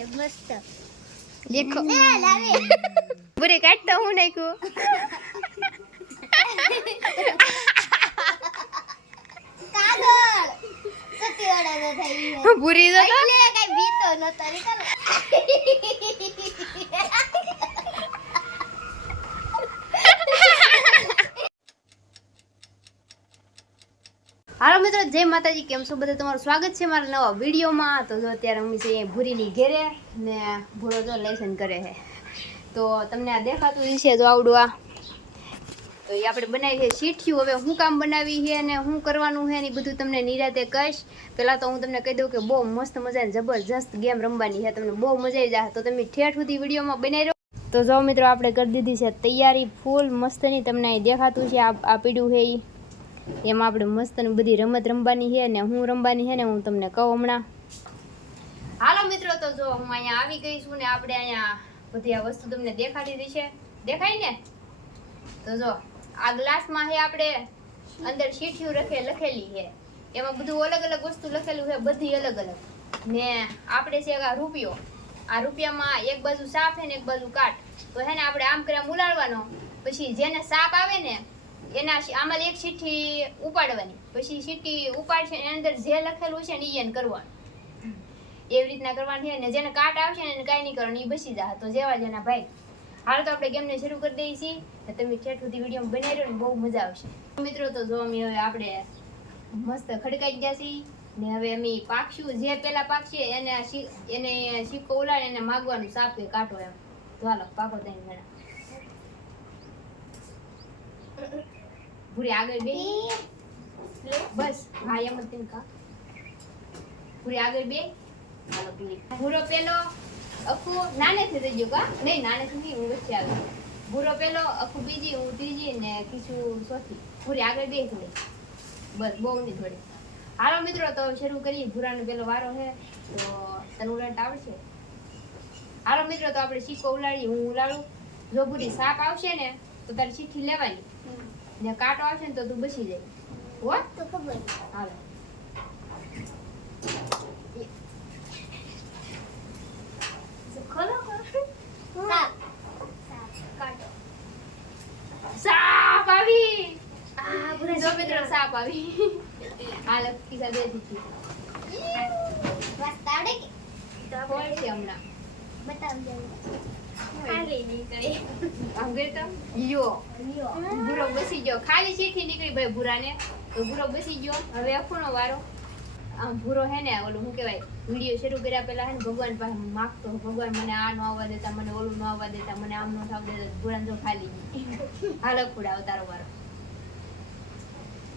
હે મસ્ત દેખો એ લાવે બુરે કાટતો હું નાખ્યું કાગળ સતી ઓડા થઈ બુરી તો એટલે કઈ બીતો ન તરી કર હાલો મિત્રો, જય માતાજી. કેમ છો બધા? તમારું સ્વાગત છે મારા નવા વિડીયોમાં. તો જો અત્યારે મમ્મી છે ભૂરીની ઘેરે ને ભૂરો જો લેસન કરે છે. તો તમને આ દેખાતું છે જો આવડું આ તો એ આપણે બનાવી છે શીઠિયું. હવે હું કામ બનાવી છે અને શું કરવાનું છે ને બધું તમને નિરાતે કહીશ. પહેલાં તો હું તમને કહી દઉં કે બહુ મસ્ત મજાની જબરજસ્ત ગેમ રમવાની છે, તમને બહુ મજા આવી જાય. તો તમે ઠેઠ સુધી વિડીયોમાં બનાવી રહો. તો જો મિત્રો, આપણે કરી દીધી છે તૈયારી ફૂલ મસ્તની. તમને અહીં દેખાતું છે આ પીડ્યું છે એમાં આપણે મસ્ત બધી રમત રમવાની છે ને હું રમવાની છે ને હું તમને કહું હમણાં. હાલો મિત્રો, તો જો હું અહીંયા આવી ગઈ છું ને આપણે અહીંયા બધી આ વસ્તુ તમને દેખાડી રહી છે. દેખાય ને? તો જો આ ગ્લાસમાં છે આપણે અંદર શીઠિયું લખેલી છે, એમાં બધું અલગ અલગ વસ્તુ લખેલું છે, બધી અલગ અલગ. ને આપણે છે આ રૂપિયો, આ રૂપિયામાં એક બાજુ સાપ છે ને એક બાજુ કાટ. તો હે ને આપણે આમ કર્યા ઉલાળવાનો, પછી જેને સાપ આવે ને એના આમાં એક ચીઠ્ઠી ઉપાડવાની, પછી ચીઠ્ઠી ઉપાડશે એની અંદર જે લખેલું છે ને એને કરવાનું. એવી રીતના કરવાનું છે ને જેને કાટ આવશે ને એને કાંઈ નહીં કરવાનું, એ બસી જાય. તો જેવા જેના ભાઈ. હાલ તો આપણે ગેમને શરૂ કરી દઈએ છીએ. તમે ઠેઠ સુધી વિડીયો બનાવી રહ્યો ને બહુ મજા આવશે. મિત્રો, તો જો અમે હવે આપણે મસ્ત ખડકાઈ ગયા છીએ ને હવે અમે પાકશું. જે પેલા પાકશે એને સિક્કો ઉલાડે એને માગવાનું સાપ કે કાંટો એમ. તો હાલો પાકો તઈને ઘણા પૂરી આગળ બે બસ. હા એમ જ તેમ કા પૂરી આગળ બે. હાલો પૂરી ભૂરો પેલો અખું નાનેથી થઈ ગયો કા નહીં નાનેથી નહીં, હું વચ્ચે આવી. ભૂરો પેલો અખું બીજી, હું ત્રીજી ને કીશું ચોથી. પૂરી આગળ બે થોડી બસ, બહુ નહીં થોડી. હાલો મિત્રો, તો શરૂ કરીએ. ભૂરાનો પેલો વારો છે તો તને ઉલાડતા આવડશે? હાલો મિત્રો, તો આપણે સિક્કો ઉલાડીએ. હું ઉલાડું. જો પૂરી સાપ આવશે ને તો તારી ચીઠ્ઠી લેવાની ને કાંટો આવશે ને તો તું બસી જાય. હો તો ખબર હાલો ખોલો સાપ કાટો સાપ આવી. આ પૂરા જો મિત્રો, સાપ આવી. હાલ કિસ્સા દે દીધી બસ તાડે કે ખોલ છે હમણાં બતાવ દે ખાલી નહીં કરે આમ કરતો યો લ્યો ભૂરો બસી ગયો. ખાલી ચીઠી નીકળી ભાઈ ભૂરાને, તો ભૂરો બસી ગયો. હવે અખુનો વારો. આમ ભૂરો હે ને ઓલું શું કહેવાય, વિડીયો શરૂ કર્યા પહેલા હે ને ભગવાન પાસે માગતો, ભગવાન મને આ ન આવવા દેતા, મને ઓલું ન આવવા દેતા, મને આમ ન થવા દેતા. ભૂરાને જો ખાલી હાલ અખુડા તારો વારો.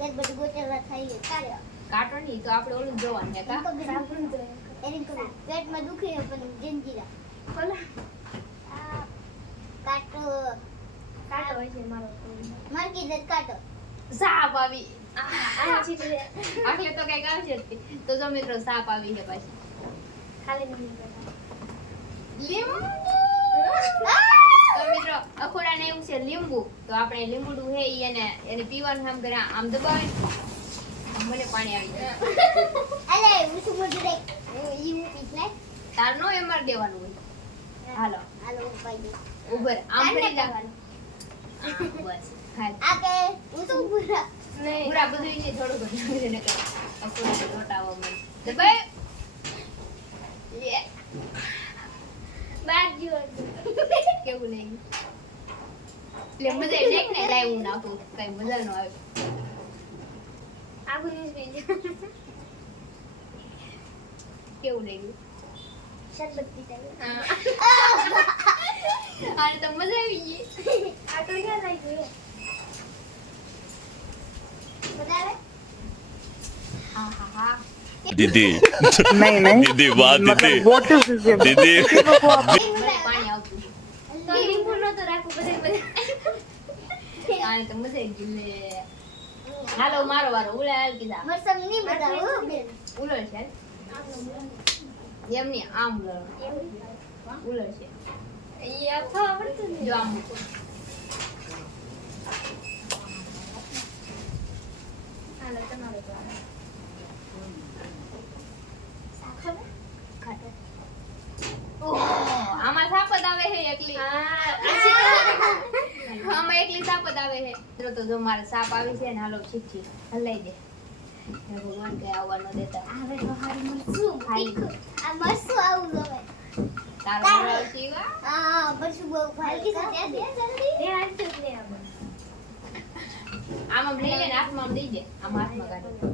એક બધું ગોચરવા થઈ ગયું કાર્ય કાંટો નહીં તો આપણે ઓલું જોવાનું હે કા. એની ખબર પેટમાં દુખે પણ જંજીરા ખોલો. આ કાટો કાંટો હોય છે મારો. મારકી દે કાટો સાપ આવી. આ ચીટલે આટલે તો કઈક આવશે જ. તો જો મિત્રો, સાપ આવી છે પાછી. ખાલી નહીં કરતા લીંબુ. તો મિત્રો, અખોડાને એવું છે લીંબુ. તો આપણે લીંબુડું હે ઈ એને પીવાનું આમ કરે, આમ દબાવે મને પાણી આવી જાય. અલે ઉસુ મોજે રે ઈ મૂકી લે તાર નો એમ માર દેવાનું હોય. હાલો હાલો ઉપાઈ દે ઉભર આમ ફરી જવાનું. બસ હાલ. આ કે ઉસુ પૂરા પૂરા બધું ઈને થોડું ઘણું ને કરે. અખોડા લોટાવા મને દબાય. લે બાદ જો કેવું લાગ્યું? એટલે મજા દેખ ને લાઈવ નાખું કઈ મજા ન આવે. આગુ નીસ બેજ કેવું લાગ્યું? શરબત પીતા આને તો મજા આવી ગઈ. આ તો ક્યાં લાગ્યું બતાવે હા હા હા. दीदी नहीं नहीं दीदी वाह दीदी मतलब वॉट इज दीदी મને પાણી આવતું. તો લીંબુ નો તો રાખો બધે આને તો મજા આવી ગઈ લે. હાલો મારો વારો. ઉલા હાલ કીધા. મરસમ નહીં બતાવો બેન ઉલળ છે એમ નહીં, આમ ઉલળ છે. ઈ આખા આવડતું ને જો આમ મૂકો. હાલો તમારો તો સાખર ખાટો એકલી આમાં એકલી સાપ જ આવે છે. મિત્રો તો જો મારે સાપ આવી છે ને હાલો ચીઠી હલાઈ દે. હે ભગવાન કે આવવા ન દેતા. આવે તો હારી મરસું તીખું. આ મરસું આવું જોવે. તારો વારો શીવા. હા મરસું બહુ ભાઈ કે દે જલ્દી. દે આંટી લે આમ. આમ લઈ લે ને હાથમાં આમ દઈ દે. આમ હાથમાં કાઢી.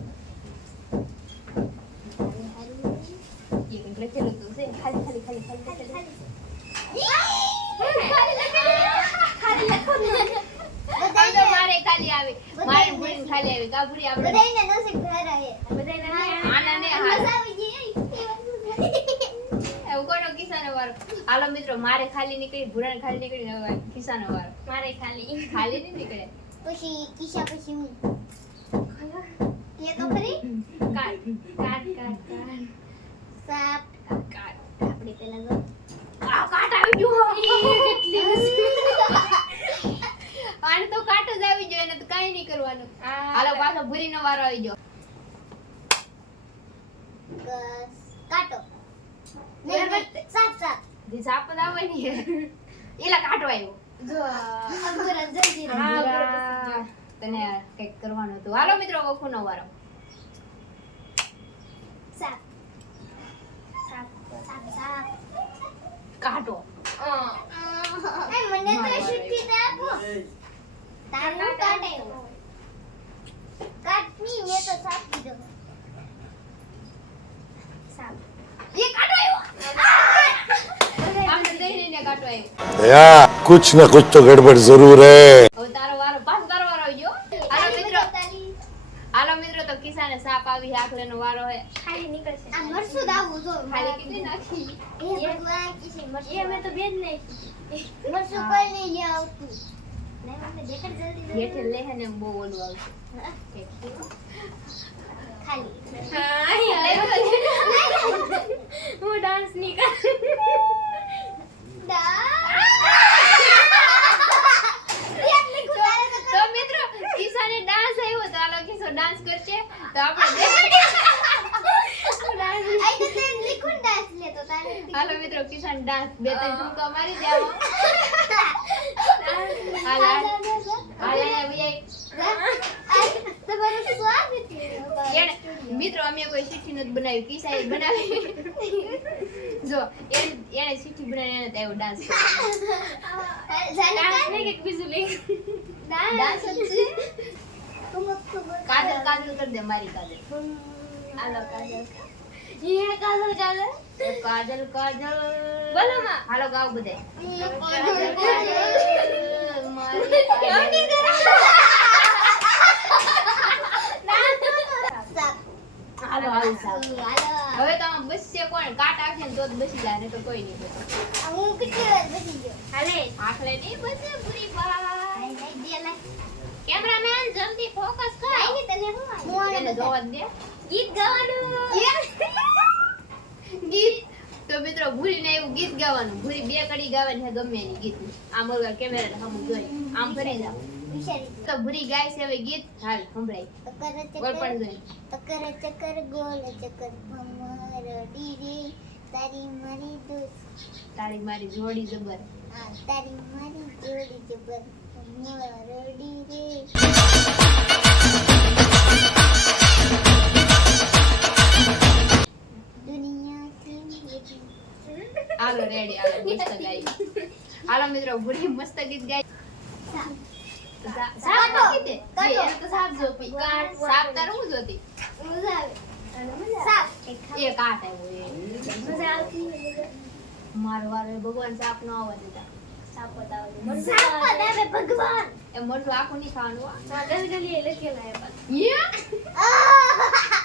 ये कंट्रे खेलो तो से खाली મારે ખાલી આવે મારે ભૂરીને ખાલી આવે કાબુરી આપણે બધાયને નસીબ ભરા હે બધાયને આના ને મજા આવી ગઈ એવું કોનો કિસાનો વારો. હાલો મિત્રો મારે ખાલી નીકળી ભૂરાને ખાલી નીકળી હવે કિસાનો વારો. મારે ખાલી નહીં નીકળે. પછી કિસ્સા પછી હું કે તો ખરી કાટ સાપ આપણે પેલા જો કાટ આવી ગયો કેટલી આને તો કાટ જ આવી ગયો એને તો કાઈ નહીં કરવાનું. હાલો પાછો ભૂરીનો વારો આવી ગયો. કાટો સાપ જે સાપ જ આવે ને એલા કાટો આવ્યો જો અંગુરન જલ્દી હા તને કઈક કરવાનું હતું. હાલો મિત્રો વખુનો વારો. સાપ કાટો એ મને તો શીખી દે આપો તારું કાટે કાટની મે તો સાપ દીધો સાપ એ કાટો આવ્યો આપણે દઈને કાટો આવ્યો. भैया कुछ न कुछ तो गड़बड़ जरूर है. હવે તારો વારો પાછો તારો વારો આવી ગયો. હાલો મિત્રો તો કિસાને સાપ આવી આખલેનો વારો હે. ખાલી નીકળશે આ મરસું દાવું જો ખાલી કેટલી નાખી એ ભગવાન કિસે મરસું એ મે તો બેન નહીં મરસું કોઈ નહીં લે આવતું નહીં મને દેખડ જલ્દી હેઠે લે હે ને બહુ ઓલું આવશે ખાલી હું ડાન્સ ની કર તો મિત્રો કિસાને ડાન્સ આવ્યો તો હાલો કિસો ડાન્સ કરશે તો આપણે હાલો મિત્રો કિસાન ડાન્સ બે ત્રણ ઠુમકા મારી જાવ. મિત્રો અમે કોઈ ચીઠી નથી બનાવી કિસાએ બનાવી જો એને ચીઠી બનાવી એને તો ડાન્સ કાજલ કાજલ કરી દે મારી કાજલ. હાલો કાજલ કાજલ કાજલ બોલો માં હાલો ગાવ બધે હાલો હાલો હવે તો આમ બસશે કોણ કાટ આખે ને તો જ બસી જાય ને તો કોઈ નહીં બસે. હું કેટલી વાર બચી ગયો હાલે આખલે નહીં બસે પૂરી બાય. દે લે કેમેરામેન જલ્દી ફોકસ કર. આઈ તને હું એને જોવા દે ગીત ગાવાનું ગીત તો મિત્રો ભૂરી ને એવું ગીત ગાવાનું. ભૂરી બે કડી ગાવાની છે ગમે એની ગીત. આમ ઓલા કેમેરા સામું જોઈ આમ ફરી જાવ વિચારી તો ભૂરી ગાય છે હવે ગીત. હાલ સંભળાય બોલ પણ જોઈ ચક્કર ચક્કર ગોલ ચક્કર ભમર ડીરે તારી મારી દોસ્ત તારી મારી જોડી જબર હા તારી મારી જોડી જબર ભમર ડીરે દુનિયા થી હાલો રેડી હાલો મસ્ત ગાઈ. હાલો મિત્રો ભૂરી મસ્ત ગીત ગાય. સાપ કીધે એ તો સાપ જોતી સાપ તારું હું જોતી મજા આવે સાપ એ કાટ આવ્યો એ મજા આવતી મારો વારો ભગવાન સાપ નો આવવા દેતા. સાપ બતાવે સાપ બતાવે ભગવાન એ મરચું આખું નહીં ખાવાનું હો. ગલ ગલી લખેલા હે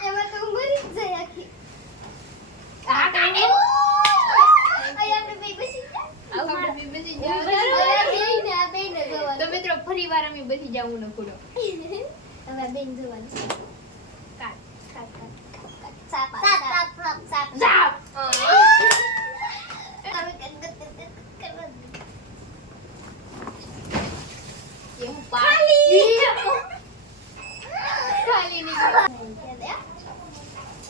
એમાં તો મરી જ જાય આખી આ કાને આપણે બે બસી આપણે બી બસી જાવ. બેન જોવાનું તો મિત્રો ફરી વાર અમે બસી જાવું ન કુડો હવે બેન જોવાનું કાટ સાપ સાપ સાપ સાપ સાપ એ હું ખાલી નીકળ્યો.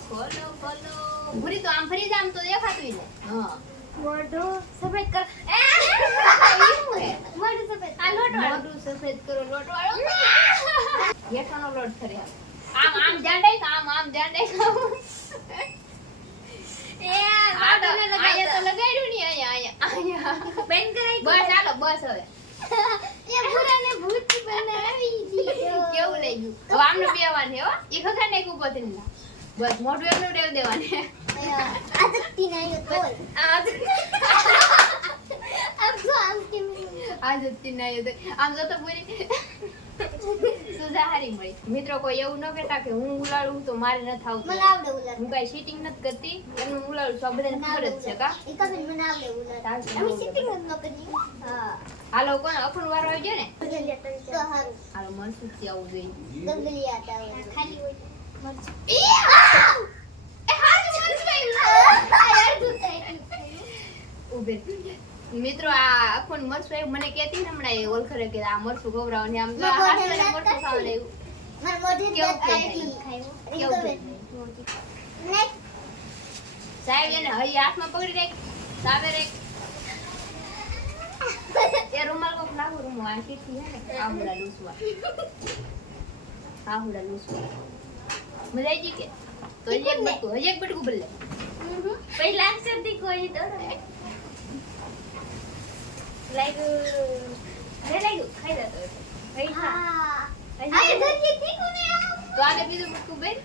ખોલો ખોલો ભૂરી તો આમ ફરી જા આમ તો દેખાતું ય નહીં. હા મોઢું સફેદ કર લોટ વાળો. મોઢું સફેદ કરો લોટ વાળો. હેઠળનો લોટ કરે આમ ધ્યાન રાખ આમ ધ્યાન રાખ. એ આ બાટોને અહીંયા તો લગાડો. લગાડ્યું ને અહીંયા બેન કરાઈ બસ હાલો બસ હવે એ ભૂરાને ભૂત બનાવી દીધો. કેવું લઈ ગયું હવે આમને બેવાનું છે હો એ ખખા ને ઉપર થી બસ મોઢું એટલું ડેવ દેવાને આ તકતી નાયો તોલ. આ તો આમ કેમ આ જતી ના આમ જતો પૂરી સુજા હારી મળી. મિત્રો કોઈ એવું ન કહેતા કે હું ઉલાડું તો મારે ન થાવતું. મને આવડે ઉલાડ. હું કઈ સીટિંગ નથી કરતી એનું ઉલાડું છું. આ બધાને ખબર જ છે કા. એ કબીર મને આવડે ઉલાડ. અમે સિટિંગ જ ન કરી. હા. હાલો કોણ અખણ વારો આવી ગયો ને તો હારું. હાલો મનસુખ થી આવું જોઈએ. ગગલિયાત આવે. ખાલી હોય મરચું. એ હાલ ઉભે મિત્રો આ અખણ મરસું આવ્યું મને કહેતી ને હમણાં એ ઓળખરે કે આ મરસું ગવરાવ ને આમ તો આ હાથ વડે મરસું ખાવા લેવું માર મોઢે કેવું દાંત થઈ ખાયો. કેવું થઈ નેક્સ્ટ સાહેબ એને હઈ હાથમાં પકડી રાખ સાવે રાખ એ રૂમાલ કોક લાગુ રૂમો આ કીથી હે ને આહુડા લૂસવા મજા આવી ગઈ કે તો હજી એક બટકું બદલે પહેલા અક્ષર થી કોઈ તો લાગ્યું ખાઈ જતો હા આ દર્જી થી કોને તો આને બીજું બટકું બેન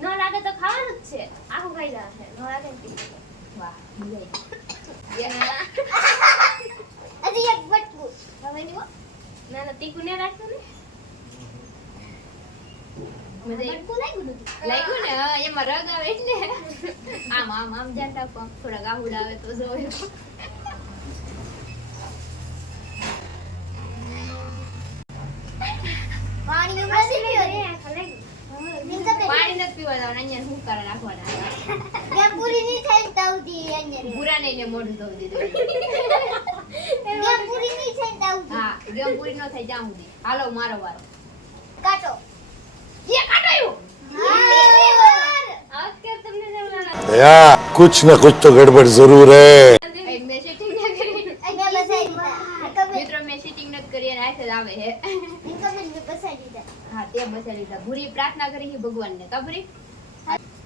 ન લાગે તો ખાવાનું જ છે આખું ખાઈ જશે ન લાગે તો વાહ મજા હજી એક બટકું હવે ની ના ના તીખું ને રાખતો ને મજા બટકું લાગ્યું નથી લાગ્યું ને હા એમાં રગ આવે એટલે આમ આમ આમ ધ્યાન રાખો આમ થોડા ગાહુડા આવે તો જોયો પાણી ઉમરા પીયો રે ખાલી પાણી નથી પીવા જવાનું અહીંયા શું કરે રાખવાના ગેમ પૂરી ની થઈ તાવતી અહીંયા પૂરા નહીં મોઢું ધોઈ દીધું ગેમ પૂરી ની થઈ તાવતી હા ગેમ પૂરી ન થાય જ્યાં સુધી હાલો મારો વારો કાટો જે કાટાયું आज के तुमने जब लगा भैया कुछ न कुछ तो गड़बड़ जरूर है મેં સેટિંગ ન કરી અહીંયા બસાઈ દીધા મિત્રો મેં સેટિંગ નથી કરી અને આખે જ આવે હે ઇનકમ ને બસાઈ દીધા હા તે બસે લીધા ભૂરી પ્રાર્થના કરી હી ભગવાનને કબરી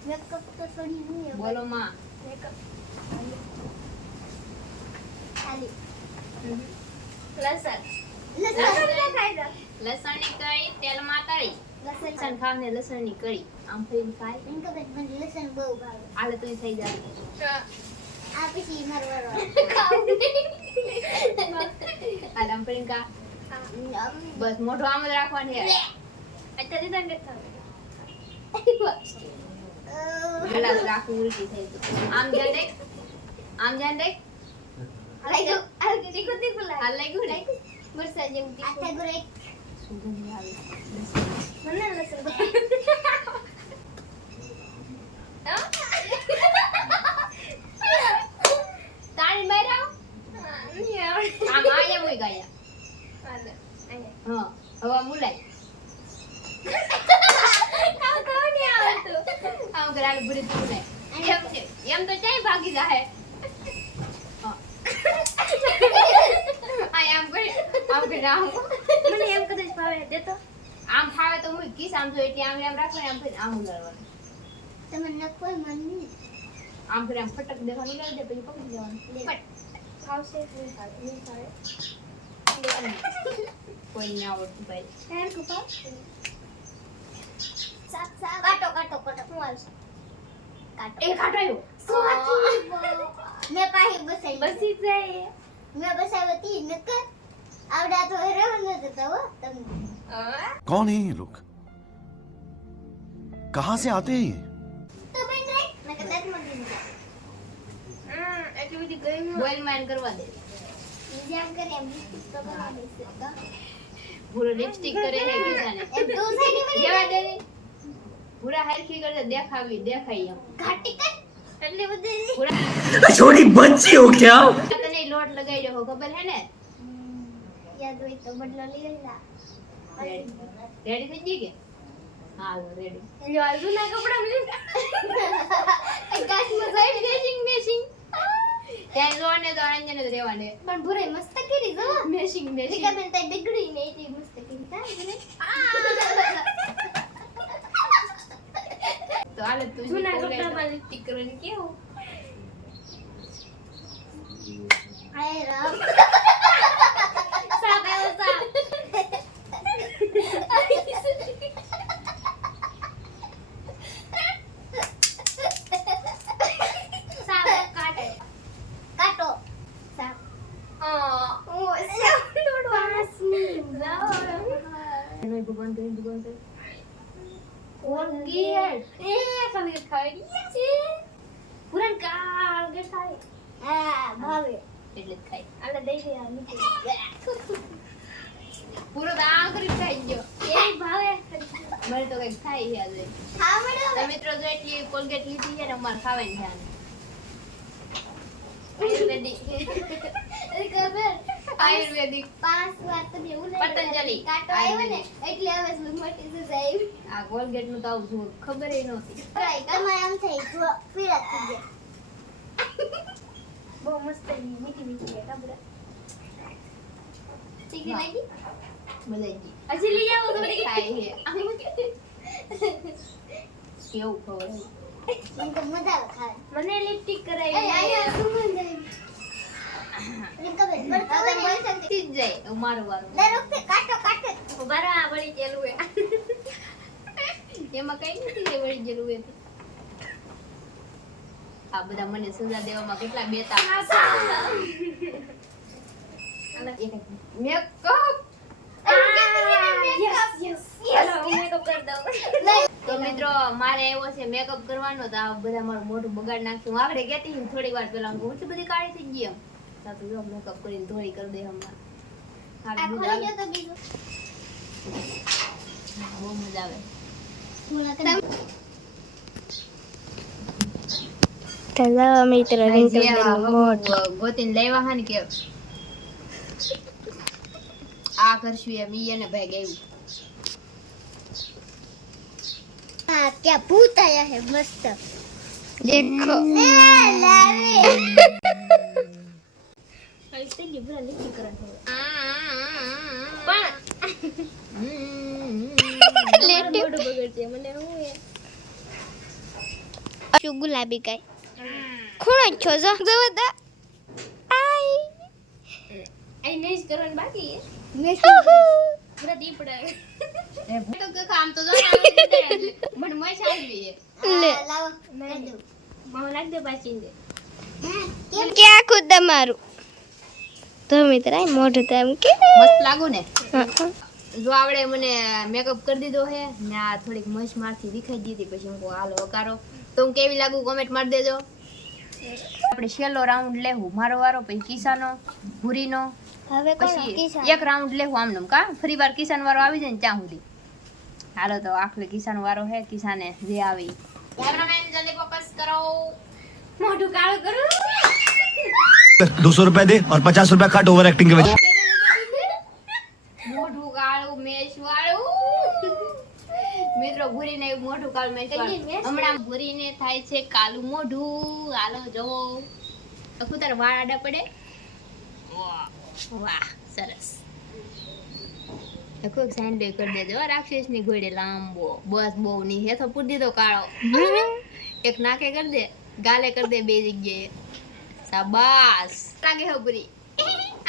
મેકઅપ તો થોડી નહીં બોલો માં મેકઅપ ખાલી લસણ લસણ ખાઈ દો લસણની કળી તેલમાં તળી લસણ લસણ ખાવને લસણની કળી આમ ફરીને ખાય ઇનકમ મને લસણ બહુ ભાવે આલે તો થઈ જાય આ પછી મારવાનો આલે આમ ફરીને ખા બસ મોઢું આમ જ રાખવાનું છે अच्छा દીધા ને ગલા રાખું ઉલટી થઈ તો આમ ધ્યાન રાખ આમ ધ્યાન રાખ લાગ્યો આ તીખું તીખું લાગે હાલ લાગ્યું ને વરસાદ જેવું તીખું આખા ગુરે સુગંધ આવે મને લસણ તાણી બહાર આવ આમ આયા મોય ગયા હા હવા મુલાય આમ કરાલ ભરી તું ને એમ છે એમ તો ચાય ભાગી જાય હા આમ કરી આમ મને એમ કદાચ ભાવે દે તો આમ ફાવે તો હું કિસ આમ જો એટલે આમ રાખો ને આમ ફરી આમ ઉલાડવાનું તમે નખો મન નહીં આમ ફરી આમ ફટક દેવાનું લઈ દે પછી પકડી દેવાનું ફટ ખાવશે નહીં ખાવે કોઈ ના આવડતું ભાઈ હેર કુપા સાપ સાપ કાટો કાટો કાટો હું આવશે કાટો એ કાટાયો મેં પાહી બસાઈ બસી જાય મેં બસાવતી નકર આવડા તો રહેવું ન દેતા હો તમને कौन है ये लोग कहां से आते हैं ये તો બેન રે મેં કદાચ મગી દીધા એટલી બધી ગઈ બોઇલ માઇન કરવા દે જેમ કરે એમ તો બનાવી દે તો પૂરો લિપસ્ટિક કરે હે કિસાને એમ તો છે ને મને જેવા દે પૂરા હરખી કરે દેખાય એમ ઘાટી કર એટલી બધી પૂરા छोटी बच्ची हो क्या તને લોટ લગાઈ રહ્યો ખબર હે ને યાદ હોય તો બદલો લઈ લેલા રેડી થઈ ગઈ કે હા રેડી એલો આજુ ના કપડા લે કાશ માં જાય મેચિંગ ત્યાં જોવાને તો આંજને જ રહેવાને. પણ ભૂરાઈ મસ્ત કરી જો. મેશિંગ રીકાબેન તઈ બિગડી ને એટલી મસ્ત કરી તા ભૂરાઈ. તો હાલે તું જૂના કપડામાં લિપસ્ટિક કરવાની કેવું? આય રામ. સાપ આવ્યો સાપ. સાપ કાટો. કાટો. સાપ. ઓ સાપ દોડો. પાસની જાઓ. એનો ભગવાન કરી ભગવાન કરી. ઓર્ગિયર. કવિ ખાઈ છે. પુરાણ કાળ કે ખાઈ. હા ભાવે. એટલે જ ખાઈ. આલે દઈ દે આ નીચે. પૂરો તો આમ કરી ખાઈ ગયો. એ ભાવે. મને તો કઈ ખાઈ છે આજે. ખા મળ્યો. તો મિત્રો જો એટલી કોલગેટ લીધી છે ને અમારે ખાવાની છે આને. આયુર્વેદિક આયુર્વેદિક 5 વાર તમે એવું પતંજલિ. કાટો આવ્યો ને એટલે હવે મોટી સજા આવી. આ કોલગેટ નું તો આવું જો ખબર ય નહોતી. ટ્રાય તમારે આમ થઈ જો પીળા થઈ ગયા. બહુ મસ્ત મીઠી મીઠી છે કાબરા. તીખી લાગી? મજા આવી હજી લઈ આવો તો બધી ખાઈ છે કેવું ખબર મને તો મજા આવે ખાય. મને લિપસ્ટિક કરાવી. આયા સુમન જાય. રીકાબેન પડતો ને મળી શકતી. થી જ જાય મારું વારું દર વખતે કાટો કાટે. ઉભારા વળી ગયેલું હે. એમાં કઈ નથી કે વળી ગયેલું હોય તો. આ બધા મને સજા દેવામાં કેટલા બેતા મેકઅપ. તો મિત્રો મારે એવો છે મેકઅપ કરવાનો તો આ બધા મારું મોઢું બગાડ નાખ્યું. આગળ કહેતી હતી થોડી વાર પહેલા હું એટલી બધી કાળી થઈ ગઈ એમ તો જો મેકઅપ કરીને થોડી કરી દે હમણાં. આ ખોલી ગયો તો બીજો. બહુ મજા આવે. હેલો મિત્ર ગોતીને લાવ્યા હા ને કે આ કરશું એમ ઈ એને ભાઈ ગયું. हाँ क्या भूत आया है मस्त देखो लावे ऐसे लिबरा लिखी करन है पण लेटे मोड बगड़ते મને હું હે શું ગુલાબી ગાય ખૂણો છો જો જવદા આઈ આઈ નેસ કરન બાકી હે નેસ પૂરા દી પડાવે તો કે કામ તો જો મને મય ચાલવી લે લાવો નાખ દો મામા નાખ દે પાછી દે કેમ કે આખું તમારું તો મિત્ર આ મોઢું તો એમ કે મસ્ત લાગુ ને. જો આવડે મને મેકઅપ કરી દીધો હે ને આ થોડીક મસ્ત મારથી દેખાઈ દીધી પછી હું કહું હાલો વકારો તો હું કેવી લાગુ કોમેન્ટ મારી દેજો. આપણે છેલ્લો રાઉન્ડ લેવું મારો વારો પછી કિસાનો ભૂરીનો હવે કોણ પછી કિસાન એક રાઉન્ડ લેવું આમનું કા ફરી વાર કિસાન વાળો આવી જાય ને ત્યાં સુધી. હાલો તો આખલે કિસાન વાળો હે કિસાને જે આવી કેમેરામેન જલ્દી ફોકસ કરો. મોઢું કાળું કરું 200 रुपए दे और 50 रुपए काट ओवर एक्टिंग के वजह મોઢું કાળું મેશ વાળું મિત્રો ભૂરીને મોઢું કાળું મેશ વાળું હમણાં ભૂરીને થાય છે કાલું મોઢું. હાલો જોવો અખુ તાર વાળ આડા પડે. વાહ સરસ. અખુ સાઈન બે કરી દેજો રાક્ષસ ની ઘોડે લાંબો બસ બહુ ની હેથો પૂરી દીધો કાળો એક નાકે કરી દે ગાલે કરી દે બે જગ્યાએ શાબાશ લાગે હો ભૂરી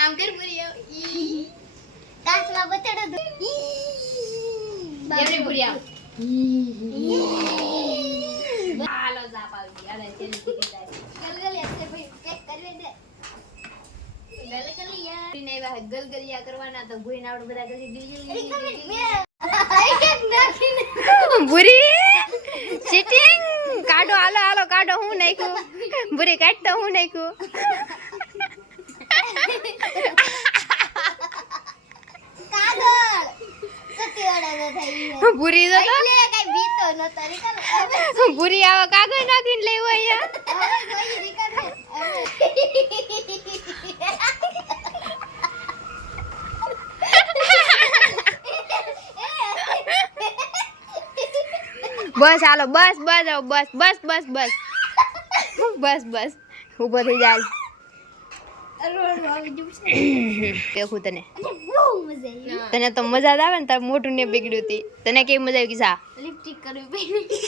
આમ કર ભૂરી ઈ કાચમાં બતાડો દો એવડી ભૂરી આમ હાલો જાપ આવી ગઈ અરે તેની સીધી જાય ગલગલિયા છે ભાઈ ચેક કરવી દે ગલગલિયા ભૂરીને એવા ગલગલિયા કરવાના તો ભૂરીને આપણે બધા ગલી ભૂરી સિટિંગ કાઢો હાલો હાલો કાઢો હું નાખ્યું ભૂરી કાઢતો હું નાખ્યું કાગળ સતીવાડા થઈ ભૂરી તો એટલે કઈ બીતો ન તરી કર ભૂરી આવા કાગળ નાખીને લેવું અહીંયા હવે કોઈ રીકર બસ હાલો બસ બસ આવો બસ બસ બસ બસ બસ બસ ઊભો થઈ જાય કેવું તને બહુ મજા આવી તને તો મજા જ આવે ને તાર મોઢું ને બગડ્યું હતી તને કેવી મજા આવી કિસા લિપસ્ટિક કરવી પડી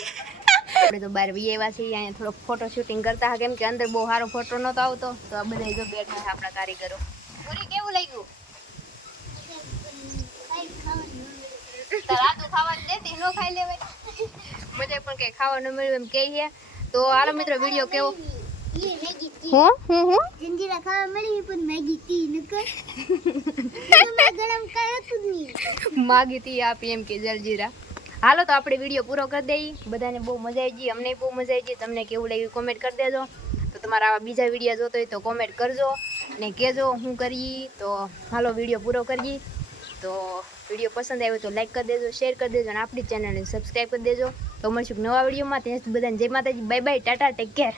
આપણે તો બહાર વિયેવા છીએ અહીંયા થોડો ફોટો શૂટિંગ કરતા હતા કેમ કે અંદર બહુ સારો ફોટો નહોતો આવતો તો આ બધા જો બેઠા છે આપણા કારીગરો પૂરી કેવું લાગ્યું તાર આદુ ખાવાનું દેતી ન ખાઈ લેવાય મજા પણ કઈ ખાવા ન મળ્યું એમ કહીએ તો હાલો મિત્રો વિડીયો કેવો ये मैगी थी હું जंजीरा खावा मળી પણ मैगी थी नकर मैं गरम करे તું નહીં માગી હતી આપી એમ કે જલજીરા હાલો તો આપણે વિડીયો પૂરો કરી દઈએ બધાને બહુ મજા આવી ગઈ અમને બહુ મજા આવી ગઈ તમને કેવું લાગ્યું કોમેન્ટ કરી દેજો તો તમારા આવા બીજા વિડીયો જોતો હોય તો કોમેન્ટ કરજો ને કહેજો હું કરી તો હાલો વિડીયો પૂરો કરીએ તો વિડીયો પસંદ આવ્યો તો લાઈક કરી દેજો શેર કરી દેજો અને આપણી ચેનલને સબસ્ક્રાઈબ કરી દેજો તો મળશું નવા વિડીયોમાં ત્યાં સુધી બધાને જય માતાજી bye bye Tata take care